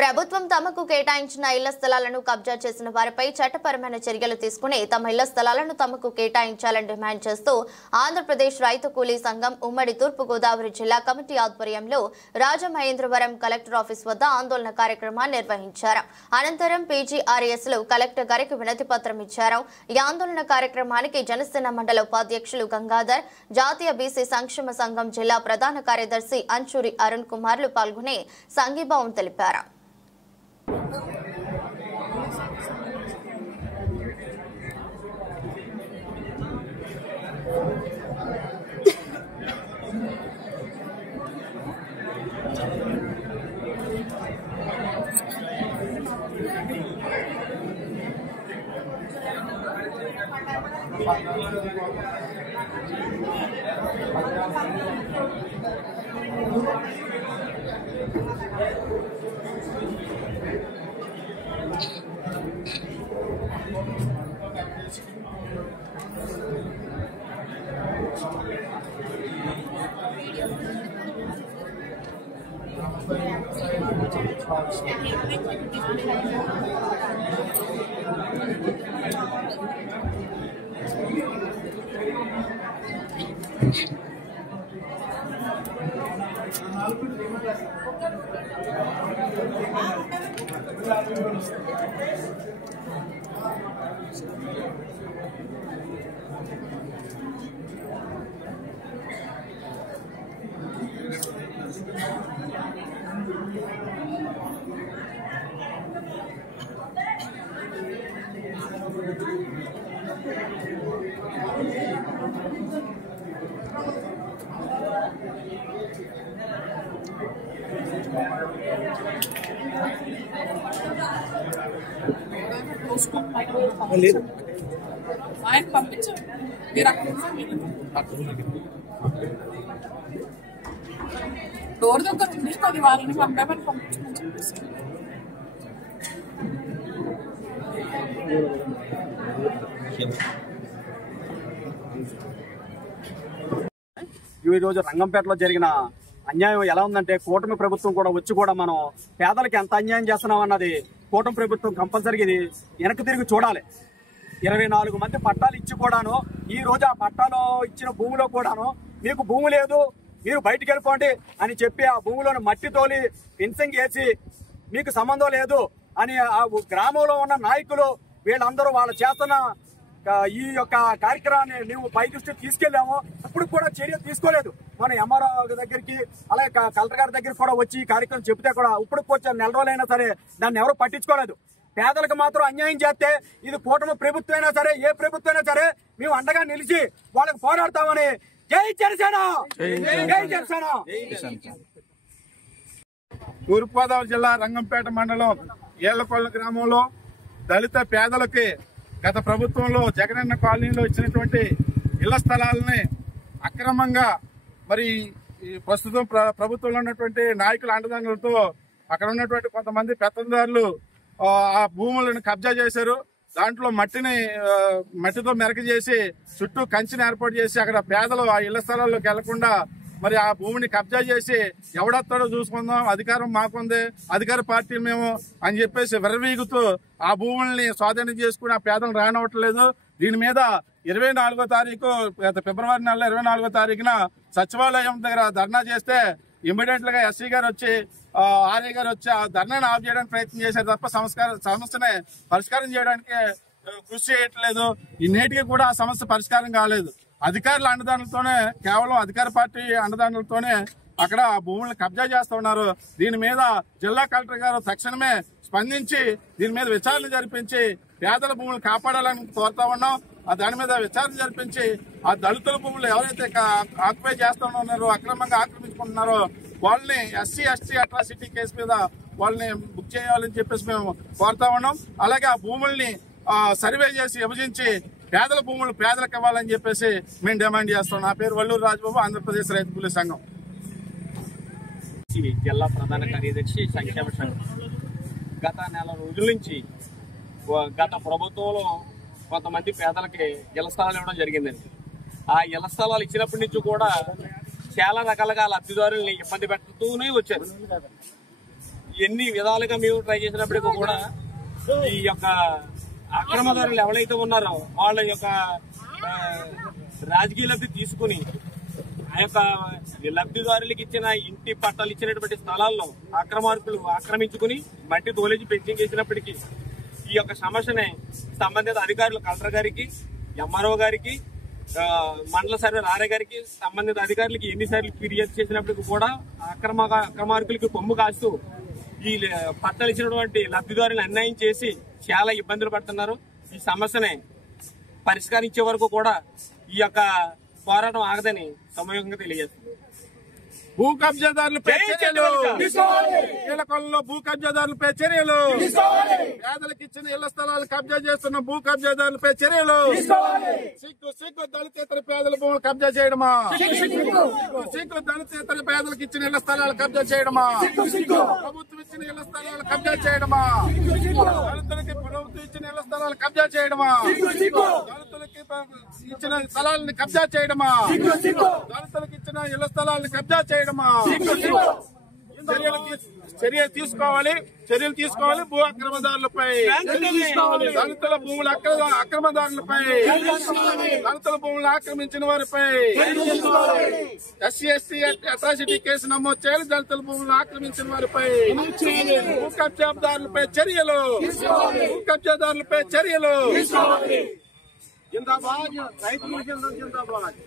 ప్రభుత్వం తమకు కేటాయించిన ఇళ్ల స్థలాలను కబ్జా చేసిన వారిపై చట్టపరమైన చర్యలు తీసుకుని తమ ఇళ్ల స్థలాలను తమకు కేటాయించాలని డిమాండ్ చేస్తూ ఆంధ్రప్రదేశ్ రైతు కూలీ సంఘం ఉమ్మడి తూర్పు గోదావరి జిల్లా కమిటీ ఆధ్వర్యంలో రాజమహేంద్రవరం కలెక్టర్ ఆఫీస్ వద్ద ఆందోళన కార్యక్రమాన్ని నిర్వహించారు. అనంతరం పీజీఆర్ఎస్లు కలెక్టర్ గారికి వినతి పత్రం ఇచ్చారు. ఈ ఆందోళన కార్యక్రమానికి జనసేన మండల ఉపాధ్యక్షులు గంగాధర్, జాతీయ బీసీ సంక్షేమ సంఘం జిల్లా ప్రధాన కార్యదర్శి అంచూరి అరుణ్ కుమార్లు పాల్గొని సంఘీభావం తెలిపారు. ఆయన పంపించు మీరు డోర్ దగ్గర ఉంది కొద్ది వాళ్ళని పంపేమని పంపించమని చెప్పేసి ఈ రోజు రంగంపేటలో జరిగిన అన్యాయం ఎలా ఉందంటే కూటమి ప్రభుత్వం కూడా వచ్చి కూడా మనం పేదలకు ఎంత అన్యాయం చేస్తున్నాం అన్నది కూటమి ప్రభుత్వం కంపల్సరీగా ఇది వెనక్కి తిరిగి చూడాలి. 24 మంది పట్టాలు ఇచ్చి కూడాను ఈ రోజు ఆ పట్టాలో ఇచ్చిన భూమిలో కూడాను మీకు భూమి లేదు, మీరు బయటికి వెళ్ళిపోండి అని చెప్పి ఆ భూమిలోని మట్టి తోలి ఫెన్సింగ్ వేసి మీకు సంబంధం లేదు అని ఆ గ్రామంలో ఉన్న నాయకులు వీళ్ళందరూ వాళ్ళు చేస్తున్న ఈ యొక్క కార్యక్రమాన్ని మేము పై దృష్టికి తీసుకెళ్లాము. ఇప్పుడు కూడా చర్య తీసుకోలేదు. మన ఎంఆర్ఓ దగ్గరికి అలాగే కలెక్టర్ గారి దగ్గరికి కూడా వచ్చి ఈ కార్యక్రమం చెబితే కూడా ఇప్పుడు కొంచెం నెల రోజులైనా సరే దాన్ని ఎవరు పట్టించుకోలేదు. పేదలకు మాత్రం అన్యాయం చేస్తే ఇది కూటమి ప్రభుత్వం అయినా సరే ఏ ప్రభుత్వం అయినా సరే మేము అండగా నిలిచి వాళ్ళకి పోరాడతామని జై జనసేన, జై జనసేన. తూర్పుగోదావరి జిల్లా రంగంపేట మండలం ఏళ్లకొల్ల గ్రామంలో దళిత పేదలకి గత ప్రభుత్వంలో జగనన్న కాలనీలో ఇచ్చినటువంటి ఇళ్ల స్థలాలని అక్రమంగా మరి ప్రస్తుతం ప్రభుత్వంలో ఉన్నటువంటి నాయకుల అండదండలతో అక్కడ ఉన్నటువంటి కొంతమంది పెత్తందారులు ఆ భూములను కబ్జా చేశారు. దాంట్లో మట్టితో మెరక చేసి చుట్టూ కంచెని ఏర్పాటు చేసి అక్కడ పేదలు ఆ ఇళ్ల స్థలాల్లోకి వెళ్లకుండా మరి ఆ భూమిని కబ్జా చేసి ఎవడొస్తాడో చూసుకుందాం, అధికారం మాకుంది, అధికార పార్టీ మేము అని చెప్పేసి విర్రవీగుతూ ఆ భూముల్ని స్వాధీనం చేసుకుని ఆ పేదలు రానివ్వట్లేదు. దీని మీద 24వ తారీఖు ఫిబ్రవరి నెల 24వ తారీఖున సచివాలయం దగ్గర ధర్నా చేస్తే ఇమ్మీడియట్ గా ఎస్సీ గారు వచ్చి ఆర్ఏ గారు వచ్చి ఆ ధర్నాను ఆఫ్ చేయడానికి ప్రయత్నం చేశారు తప్ప సమస్యని పరిష్కారం చేయడానికి కృషి చేయట్లేదు. ఈ నేటికి కూడా ఆ సమస్య పరిష్కారం కాలేదు. అధికారుల అండదండలతోనే, కేవలం అధికార పార్టీ అండదండలతోనే అక్కడ భూములను కబ్జా చేస్తూ ఉన్నారు. దీని మీద జిల్లా కలెక్టర్ గారు తక్షణమే స్పందించి దీని మీద విచారణ జరిపించి పేదల భూములు కాపాడాలని కోరుతా ఉన్నాం. దాని మీద విచారణ జరిపించి ఆ దళితుల భూములు ఎవరైతే ఆక్యుపై చేస్తూ ఉన్నారో, అక్రమంగా ఆక్రమించుకుంటున్నారో వాళ్ళని ఎస్సీ ఎస్టీ అట్రాసిటీ కేసు మీద వాళ్ళని బుక్ చేయాలని చెప్పేసి మేము కోరుతా ఉన్నాం. అలాగే ఆ భూముల్ని సర్వే చేసి విభజించి పేదల భూములు పేదలకు ఇవ్వాలని చెప్పేసి మేము డిమాండ్ చేస్తాం. నా పేరు వల్లూరు రాజబాబు, ఆంధ్రప్రదేశ్ రైతు కూలీ సంఘం జిల్లా ప్రధాన కార్యదర్శి సంక్షేమ సంఘం. గత నెల రోజుల నుంచి గత ప్రభుత్వంలో కొంతమంది పేదలకి ఇళ్ల స్థలాలు ఇవ్వడం జరిగిందండి. ఆ ఇళ్ల స్థలాలు ఇచ్చినప్పటి నుంచి కూడా చాలా రకాలుగా లబ్ధిదారుల్ని ఇబ్బంది పెడుతూనే వచ్చారు. ఎన్ని విధాలుగా మేము ట్రై చేసినప్పటికీ కూడా ఈ యొక్క అక్రమదారులు ఎవరైతే ఉన్నారో వాళ్ళ యొక్క రాజకీయ లబ్ధి తీసుకుని ఆ యొక్క లబ్ధిదారులకు ఇచ్చిన ఇంటి పట్టాలు ఇచ్చినటువంటి స్థలాల్లో అక్రమార్కులు ఆక్రమించుకుని మట్టి తోలేసి పెంచింగ్ చేసినప్పటికీ ఈ యొక్క సమస్యని సంబంధిత అధికారులు కలెక్టర్ గారికి, ఎంఆర్ఓ గారికి, మండల సర్వే ఆర్ఐ గారికి, సంబంధిత అధికారులకి ఎన్నిసార్లు ఫిర్యాదు చేసినప్పటికీ కూడా అక్రమార్కులకి కొమ్ము కాస్తూ ఈ పట్టాలు ఇచ్చినటువంటి లబ్ధిదారులను అన్యాయం చేసి చాలా ఇబ్బందులు పడుతున్నారు. ఈ సమస్యని పరిష్కరించే వరకు కూడా ఈ యొక్క పోరాటం ఆగదని సమయంగా తెలియజేస్తుంది. భూ కబ్జాదారులపై చర్యలు, ఇళ్ల కొలలో భూ కబ్జాదారులపై చర్యలు, పేదలకు ఇచ్చిన ఇళ్ల స్థలాలు కబ్జా చేస్తున్న భూ కబ్జాదారులపై చర్యలు, సిగ్గు దళితేతర పేదల భూములు కబ్జా చేయడమా, సిగ్గు దళితేతర పేదలకు ఇచ్చిన ఇళ్ల స్థలాలు కబ్జా చేయడమా, ప్రభుత్వం ఇచ్చిన ఇళ్ల స్థలాలు కబ్జా చేయడమా, దళితులకి ప్రభుత్వం ఇచ్చిన ఇళ్ల స్థలాలు కబ్జా చేయడమా, దళితులకి ఇచ్చిన స్థలాలను కబ్జా చేయడమా, దళితులకు ఇచ్చిన ఇళ్ల స్థలాలను కబ్జా చేయడమా, చర్యలు తీసుకోవాలి. భూ అక్రమదారులపై, దళితుల భూముల అక్రమదారులపై, దళితుల భూములు ఆక్రమించిన వారిపై SC/ST అట్రాసిటీ కేసు నమోదు చేయాలి. దళితుల భూములు ఆక్రమించిన వారిపై, భూ కబ్జాదారులపై చర్యలు, జిందాబాద్ రైతులు జిందాబాద్.